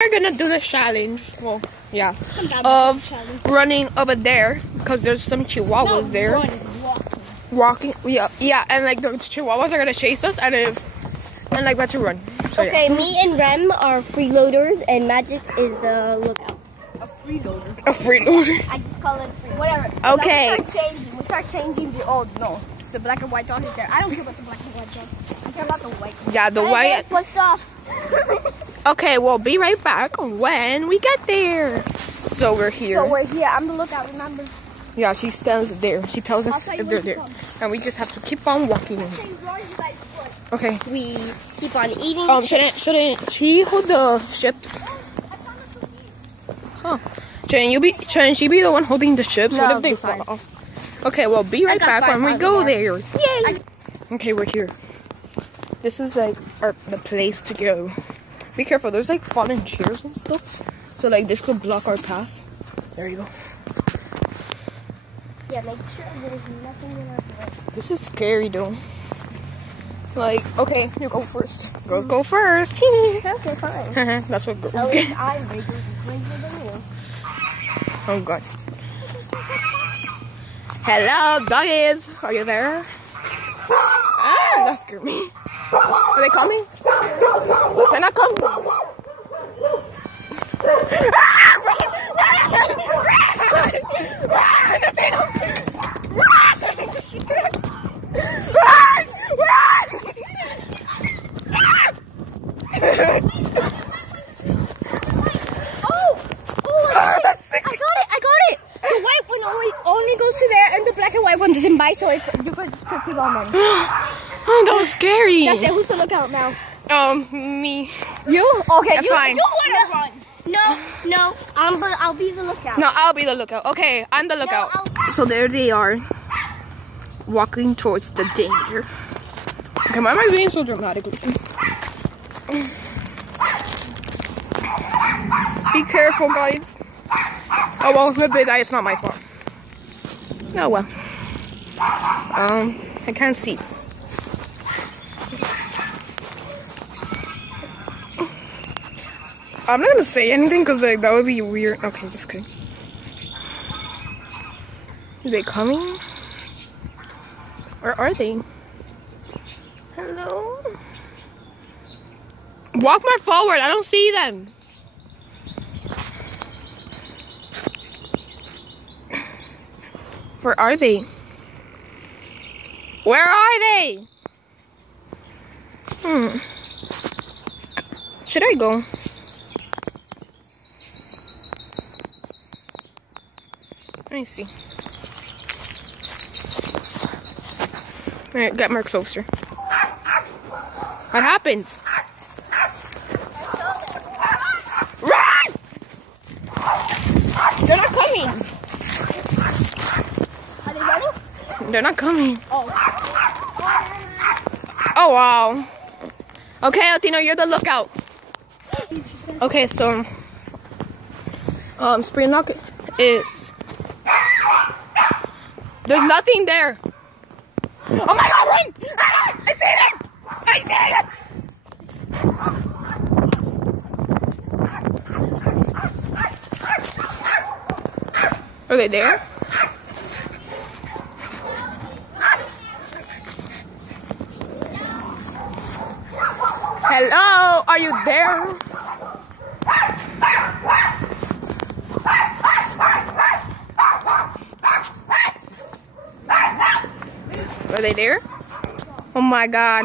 We're gonna do the challenge. Well, yeah, of running over there because there's some chihuahuas there. Walking. Yeah, and like the chihuahuas are gonna chase us, and like we have to run. So, okay, yeah. Me and Rem are freeloaders, and Magic is the lookout. A freeloader. A freeloader. I just call it free. Whatever. Okay. We start changing the old. No, the black and white dog is there. I don't care about the black and white dog. I care about the white. Yeah, the white. What's up? Okay, we'll be right back when we get there. So we're here. So we're here. I'm the lookout, remember? Yeah, she stands there. She tells us if they're there. And we just have to keep on walking. Okay. We keep on eating. Shouldn't she hold the ships? Huh. Shouldn't she be the one holding the ships? No, what if they fall off? Okay, we'll be right back when we go there. Yay! Okay, we're here. This is like the place to go. Be careful, there's like fallen chairs and stuff. So like this could block our path. There you go. Yeah, make sure there's nothing in our way. This is scary though. Like, okay, you go first. Girls go first. Okay, fine. That's what girls At get. least I'm bigger than you. Oh god. Hello, doggies. Are you there? Ah, that scared me. Are they coming? They're not coming. Only goes to there, and the black and white one doesn't bite, so you can just put it on them. Oh, that was scary. That's it. Who's the lookout now? Me. You? Okay, That's fine. You want to run. No, I'll be the lookout. No, I'll be the lookout. Okay, I'm the lookout. No, so there they are, walking towards the danger. Okay, why am I being so dramatic? Be careful, guys. Oh well, if they die, it's not my fault. Oh well. I can't see. I'm not gonna say anything because like that would be weird. Okay, just kidding. Are they coming? Where are they? Hello? Walk more forward. I don't see them. Where are they? Where are they? Should I go? Let me see. Alright, get more closer. What happened? Run! They're not coming. Are they running? They're not coming. Oh. Oh wow. Okay, Altino, you're the lookout. Okay, so spring lock is there's nothing there. Oh my god, run! Ah, I see them! I see them! Are they there? Hello, are you there? Are they there? Oh my god.